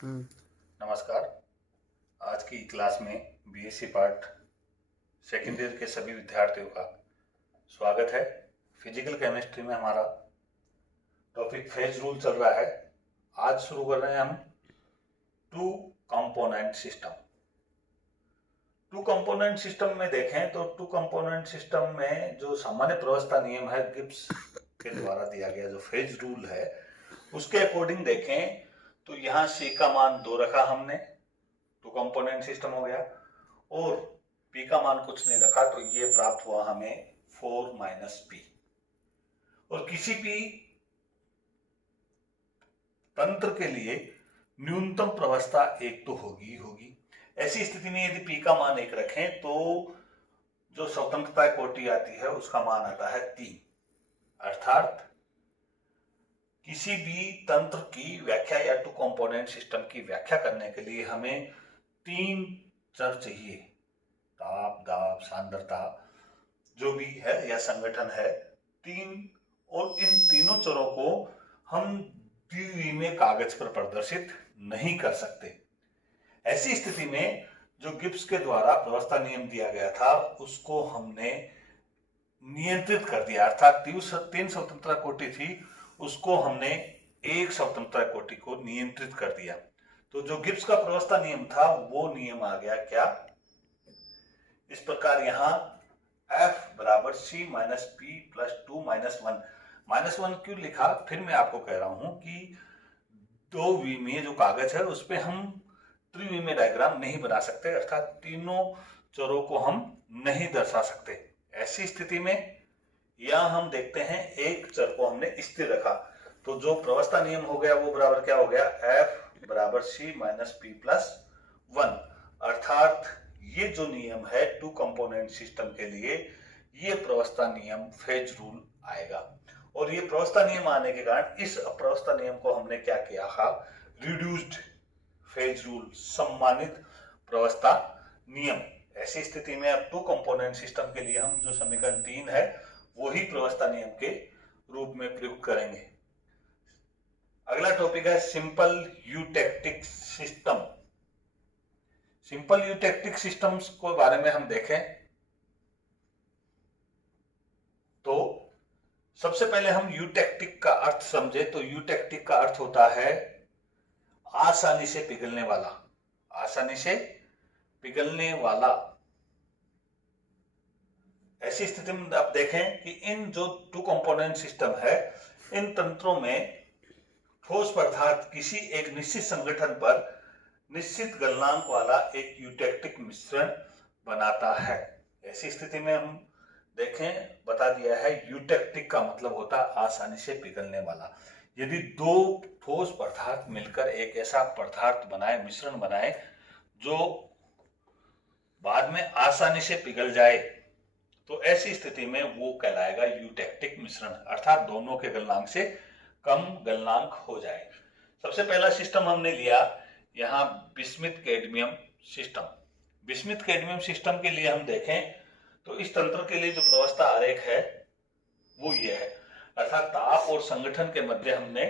नमस्कार। आज की क्लास में बीएससी पार्ट सेकेंड ईयर के सभी विद्यार्थियों का स्वागत है। फिजिकल केमिस्ट्री में हमारा टॉपिक फेज रूल चल रहा है। आज शुरू कर रहे हैं हम two component system. Two component system में देखें तो टू कंपोनेंट सिस्टम में जो सामान्य प्रवस्था नियम है गिब्स के द्वारा दिया गया जो फेज रूल है उसके अकॉर्डिंग देखें तो यहाँ C का मान 2 रखा हमने, टू कंपोनेंट सिस्टम हो गया, और P का मान कुछ नहीं रखा तो ये प्राप्त हुआ हमें 4 माइनस P। और किसी भी तंत्र के लिए न्यूनतम प्रवस्था 1 तो होगी ही होगी। ऐसी स्थिति में यदि P का मान 1 रखें तो जो स्वतंत्रता कोटि आती है उसका मान आता है 3। अर्थात किसी भी तंत्र की व्याख्या या टू कंपोनेंट सिस्टम की व्याख्या करने के लिए हमें 3 चर चाहिए, ताप, दाब, सांद्रता जो भी है या संगठन है, 3। और इन तीनों चरों को हम द्विवी में कागज पर प्रदर्शित नहीं कर सकते। ऐसी स्थिति में जो गिब्स के द्वारा प्रवस्था नियम दिया गया था उसको हमने नियंत्रित कर दिया। अर्थात 3 स्वतंत्रता कोटि थी उसको हमने 1 स्वतंत्रता कोटि को नियंत्रित कर दिया। तो जो गिब्स का प्रवस्था नियम था वो नियम आ गया क्या, इस प्रकार यहाँ F बराबर C minus P plus 2 minus 1। Minus 1 क्यों लिखा, फिर मैं आपको कह रहा हूं कि 2V में जो कागज है उस पर हम त्रिवी में डायग्राम नहीं बना सकते, अर्थात तीनों चरों को हम नहीं दर्शा सकते। ऐसी स्थिति में यहां हम देखते हैं एक चर को हमने स्थिर रखा तो जो प्रवस्था नियम हो गया वो बराबर क्या हो गया, F बराबर C माइनस P प्लस 1। अर्थात ये जो नियम है टू कंपोनेंट सिस्टम के लिए ये प्रवस्था नियम फेज रूल आएगा। और ये प्रवस्था नियम आने के कारण इस प्रवस्था नियम को हमने क्या किया था, रिड्यूस्ड फेज रूल, सम्मानित प्रवस्था नियम। ऐसी स्थिति में अब टू कंपोनेंट सिस्टम के लिए हम जो समीकरण 3 है वही प्रवस्था नियम के रूप में प्रयुक्त करेंगे। अगला टॉपिक है simple eutectic system. Simple eutectic systems के बारे में हम देखें तो सबसे पहले हम यूटेक्टिक का अर्थ समझे तो यूटेक्टिक का अर्थ होता है आसानी से पिघलने वाला, आसानी से पिघलने वाला। ऐसी स्थिति में आप देखें कि इन जो टू कंपोनेंट सिस्टम है इन तंत्रों में ठोस पदार्थ किसी एक निश्चित संगठन पर निश्चित गलनांक वाला एक यूटेक्टिक मिश्रण बनाता है। ऐसी स्थिति में हम देखें बता दिया है यूटेक्टिक का मतलब होता है आसानी से पिघलने वाला। यदि 2 ठोस पदार्थ मिलकर एक ऐसा पदार्थ बनाए, मिश्रण बनाए जो बाद में आसानी से पिघल जाए तो ऐसी स्थिति में वो कहलाएगा यूटेक्टिक मिश्रण, अर्थात दोनों के गलनांक से कम गलनांक हो जाए। सबसे पहला सिस्टम हमने लिया यहाँ bismuth cadmium system. Bismuth cadmium system के लिए हम देखें तो इस तंत्र के लिए जो प्रवस्था आरेख है वो ये है, अर्थात ताप और संगठन के मध्य हमने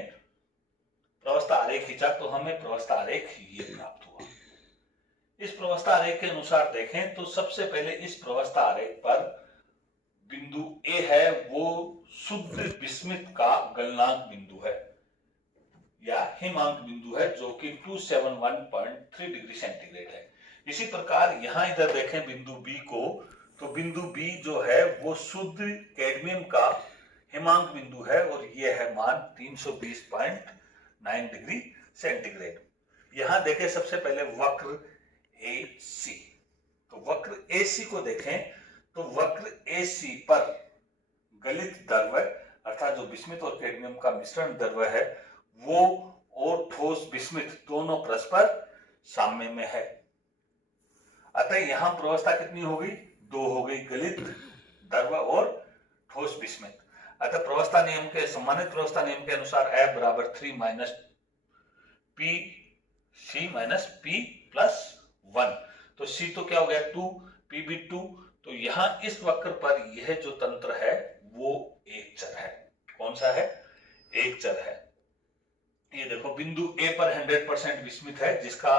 प्रवस्था आरेख खींचा तो हमें प्रवस्था आरेख ये प्राप्त हुआ। इस प्रवस्था आरेख के अनुसार देखें तो सबसे पहले इस प्रवस्था आरेख पर बिंदु A है वो शुद्ध बिस्मिथ का गलनांक बिंदु है या हिमांक बिंदु है जो कि 271.3 डिग्री सेंटीग्रेड है। इसी प्रकार यहां इधर देखें बिंदु B को तो बिंदु B जो है वो शुद्ध कैडमियम का हिमांक बिंदु है और ये है मान 320.9 डिग्री सेंटीग्रेड। यहां देखें सबसे पहले वक्र AC, तो वक्र AC को देखें तो वक्र AC पर गलित द्रव्य अर्थात जो बिस्मिथ और कैडमियम का मिश्रण द्रव्य है वो और ठोस बिस्मिथ दोनों परस्पर साम्य में है। अतः यहां प्रवस्था कितनी हो गई, 2 हो गई, गलित द्रव्य और ठोस बिस्मिथ। अतः प्रवस्था नियम के सम्मानित प्रवस्था नियम के अनुसार F बराबर 3 minus P C minus P plus 1। तो C तो क्या हो गया 2, P भी 2। तो यहां इस वक्र पर यह जो तंत्र है वो एक चर है। कौन सा है, एक चर है। ये देखो बिंदु ए पर 100% विस्मित है, जिसका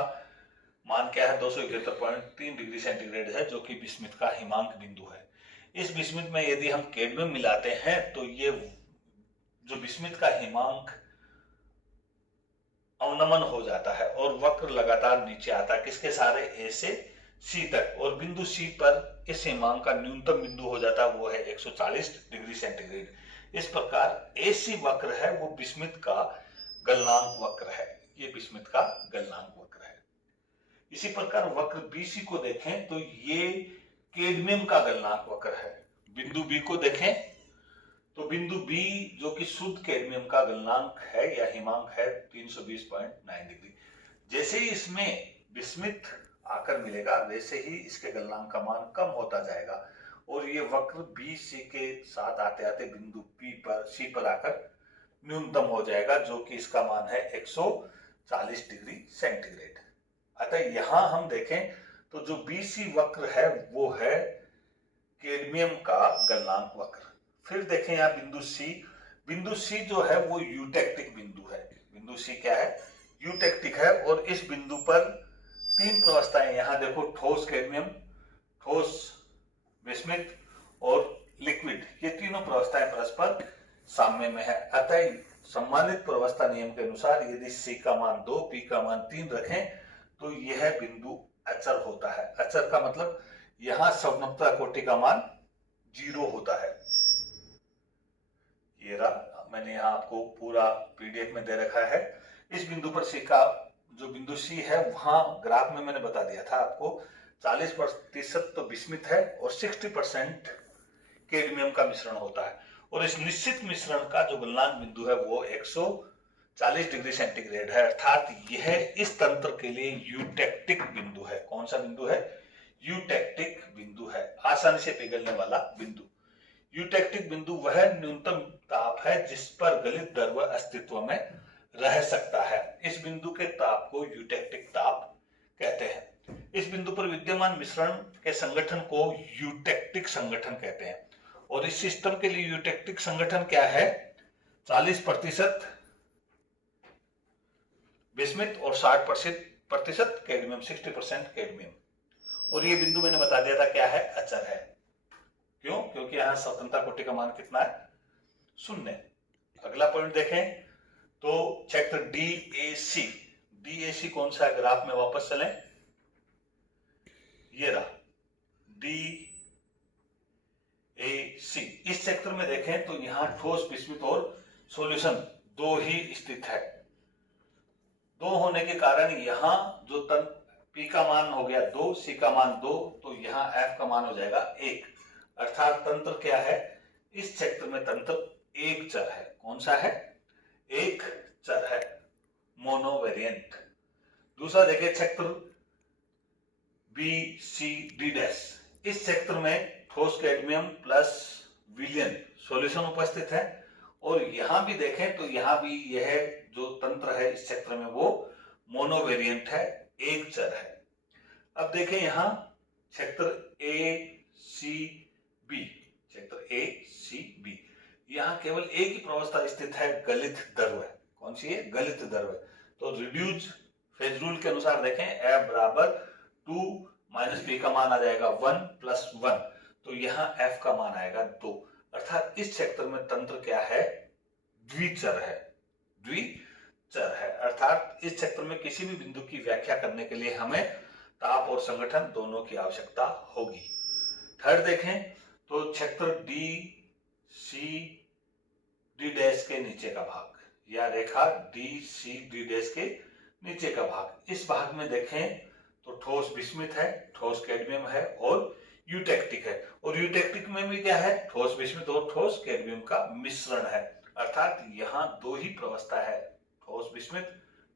मान क्या है 271.3 डिग्री सेंटीग्रेड है, जो कि विस्मित का हिमांक बिंदु है। इस विस्मित में यदि हम कैडमियम मिलाते हैं तो ये जो विस्मित का हिमांक अवनमन हो जाता है और वक्र लगातार नीचे आता है, किसके सहारे, ए से सी तक, और बिंदु सी पर इस हिमांक का न्यूनतम बिंदु हो जाता है, वो है 140 डिग्री सेंटीग्रेड। इस प्रकार एसी वक्र है वो विस्मित का गलनांक वक्र है, ये विस्मित का गलनांक वक्र है। इसी प्रकार वक्र बीसी को देखें तो ये कैडमियम का गलनांक वक्र है। बिंदु बी को देखें तो बिंदु बी जो कि शुद्ध कैडमियम का गलनांक है या हिमांक है 320.9 डिग्री। जैसे ही इसमें विस्मित आकर मिलेगा वैसे ही इसके गलनांक का मान कम होता जाएगा और ये वक्र बी सी के साथ आते आते बिंदु पी पर सी पर आकर न्यूनतम हो जाएगा, जो कि इसका मान है 140 डिग्री सेंटीग्रेड। अतः यहां हम देखें तो जो बी सी वक्र है वो है कैडमियम का गलनांक वक्र। फिर देखें यहाँ बिंदु सी जो है वो यूटेक्टिक बिंदु है। बिंदु सी क्या है, यूटेक्टिक है, और इस बिंदु पर तीन प्रवस्थाएं, यहाँ देखो ठोस कैडमियम, ठोस विस्मित और लिक्विड, ये तीनों प्रवस्थाएं परस्पर साम्य में है। अतः सम्मानित प्रवस्था नियम के अनुसार यदि सी का मान 2, पी का मान 3 रखें तो यह बिंदु अचर होता है। अचर का मतलब यहां संवृतता कोटि का मान 0 होता है। ये रहा, मैंने यहाँ आपको पूरा पीडीएफ में दे रखा है। इस बिंदु पर सी का जो बिंदु सी है वहां ग्राफ में मैंने बता दिया था आपको 40% तो विस्मित है और 60% कैडमियम का मिश्रण होता है, और इस निश्चित मिश्रण का जो गलनांक बिंदु है वो 140 डिग्री सेंटीग्रेड है, अर्थात यह इस तंत्र के लिए यूटेक्टिक बिंदु है। कौन सा बिंदु है, यूटेक्टिक बिंदु है, आसानी से पिघलने वाला बिंदु। यूटेक्टिक बिंदु वह न्यूनतम ताप है जिस पर गलित द्रव्य अस्तित्व में रह सकता है। इस बिंदु के ताप को यूटेक्टिक ताप कहते हैं। इस बिंदु पर विद्यमान मिश्रण के संगठन को यूटेक्टिक संगठन कहते हैं, और इस सिस्टम के लिए यूटेक्टिक संगठन क्या है, 40% विस्मित और 60% कैडमियम, 60% कैडमियम। और ये बिंदु मैंने बता दिया था क्या है, अचर है। क्यों, क्योंकि यहां स्वतंत्रता कोटि का मान कितना है, 0। अगला पॉइंट देखें तो क्षेत्र डीएसी, डीएसी कौन सा है, ग्राफ में वापस चलें, ये रहा डीएसी। इस क्षेत्र में देखें तो यहां ठोस, विस्मित और सॉल्यूशन दो ही स्थित है। दो होने के कारण यहां जो पी का मान हो गया 2, सी का मान 2, तो यहां एफ का मान हो जाएगा 1, अर्थात तंत्र क्या है, इस क्षेत्र में तंत्र एक चर है। कौन सा है, एक चर है, मोनोवेरिएंट। दूसरा देखिए क्षेत्र बी सी डी डैश, इस क्षेत्र में ठोस कैडमियम प्लस विलियन सॉल्यूशन उपस्थित है, और यहां भी देखें तो यहां भी यह जो तंत्र है इस क्षेत्र में वो मोनोवेरिएंट है, एक चर है। अब देखें यहां क्षेत्र ए सी बी, क्षेत्र ए सी बी, यहां केवल एक ही प्रवस्था स्थित है, गलित द्रव्य। कौन सी है, गलित द्रव्य। तो रिड्यूस फेज रूल के अनुसार देखें F बराबर 2 माइनस पी का मान आ जाएगा 1 प्लस 1, तो यहाँ F का मान आएगा 2, अर्थात इस क्षेत्र में तंत्र क्या है, द्विचर है, द्विचर है, अर्थात इस क्षेत्र में किसी भी बिंदु की व्याख्या करने के लिए हमें ताप और संगठन दोनों की आवश्यकता होगी। थर्ड देखें तो क्षेत्र डी सी डी डैश के नीचे का भाग, या रेखा डी सी डी डैश के नीचे का भाग, इस भाग में देखें तो ठोस विस्मित है, ठोस कैडमियम है और यूटेक्टिक है, और यूटेक्टिक में भी क्या है, ठोस विस्मित और ठोस कैडमियम का मिश्रण है, अर्थात यहाँ दो ही प्रवस्था है, ठोस विस्मित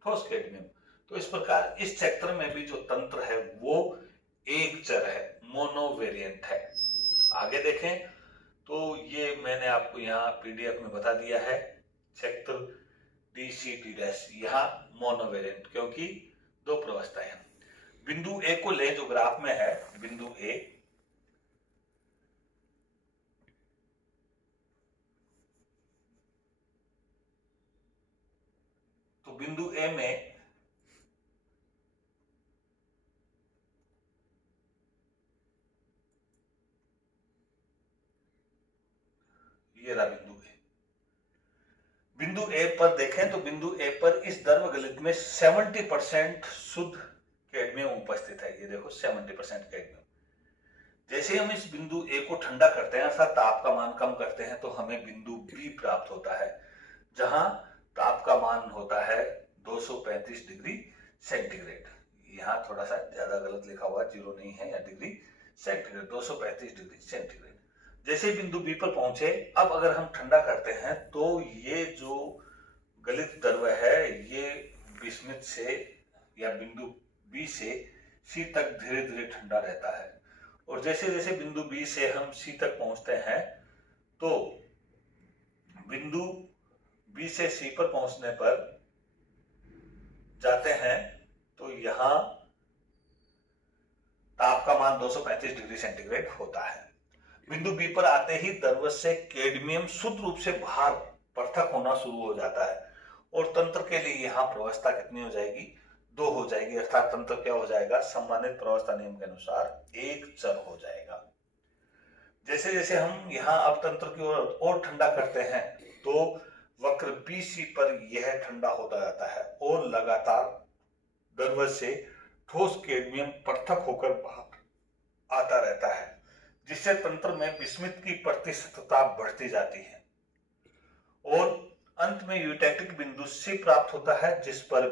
ठोस कैडमियम। तो इस प्रकार इस क्षेत्र में भी जो तंत्र है वो एक चर है, मोनोवेरिएंट है। आगे देखें तो ये मैंने आपको यहाँ पीडीएफ में बता दिया है, क्षेत्र डी सी डी डैश यहाँ मोनोवेरिएंट, क्योंकि दो प्रवस्थाएं हैं। बिंदु ए को ले जो ग्राफ में है, बिंदु ए, तो तो बिंदु ए में ये रहा बिंदु ए। बिंदु ए पर देखें तो बिंदु ए पर इस द्रव गलित में 70% शुद्ध कैडमियम उपस्थित है। ये देखो 70% कैडमियम। जैसे हम इस बिंदु ए को ठंडा करते हैं अर्थात ताप का मान कम करते हैं तो हमें बिंदु बी प्राप्त होता है, जहां ताप का मान होता है 235 डिग्री सेंटीग्रेड। यहाँ थोड़ा सा ज्यादा गलत लिखा हुआ, जीरो नहीं है या डिग्री सेंटीग्रेड, 235 डिग्री सेंटीग्रेड। जैसे बिंदु बी पर पहुंचे, अब अगर हम ठंडा करते हैं तो ये जो गलित द्रव है ये विस्मित से या बिंदु बी से सी तक धीरे धीरे ठंडा रहता है। और जैसे जैसे बिंदु बी से हम सी तक पहुंचते हैं तो बिंदु बी से सी पर पहुंचने पर जाते हैं तो यहां ताप का मान 235 डिग्री सेंटीग्रेड होता है। बिंदु बी पर आते ही द्रव से कैडमियम शुद्ध रूप से बाहर पृथक होना शुरू हो जाता है और तंत्र के लिए यहाँ प्रवस्था कितनी हो जाएगी, 2 हो जाएगी। अर्थात तंत्र क्या हो जाएगा, सम्मानित प्रवस्था नियम के अनुसार एक चर हो जाएगा। जैसे जैसे हम यहाँ अब तंत्र की ओर और ठंडा करते हैं तो वक्र BC पर यह ठंडा होता जाता है और लगातार द्रव से ठोस कैडमियम पृथक होकर बाहर आता रहता है, जिससे तंत्र में विस्मित की प्रतिशतता बढ़ती जाती है और अंत में यूटैक्टिक बिंदु C प्राप्त होता है, जिस पर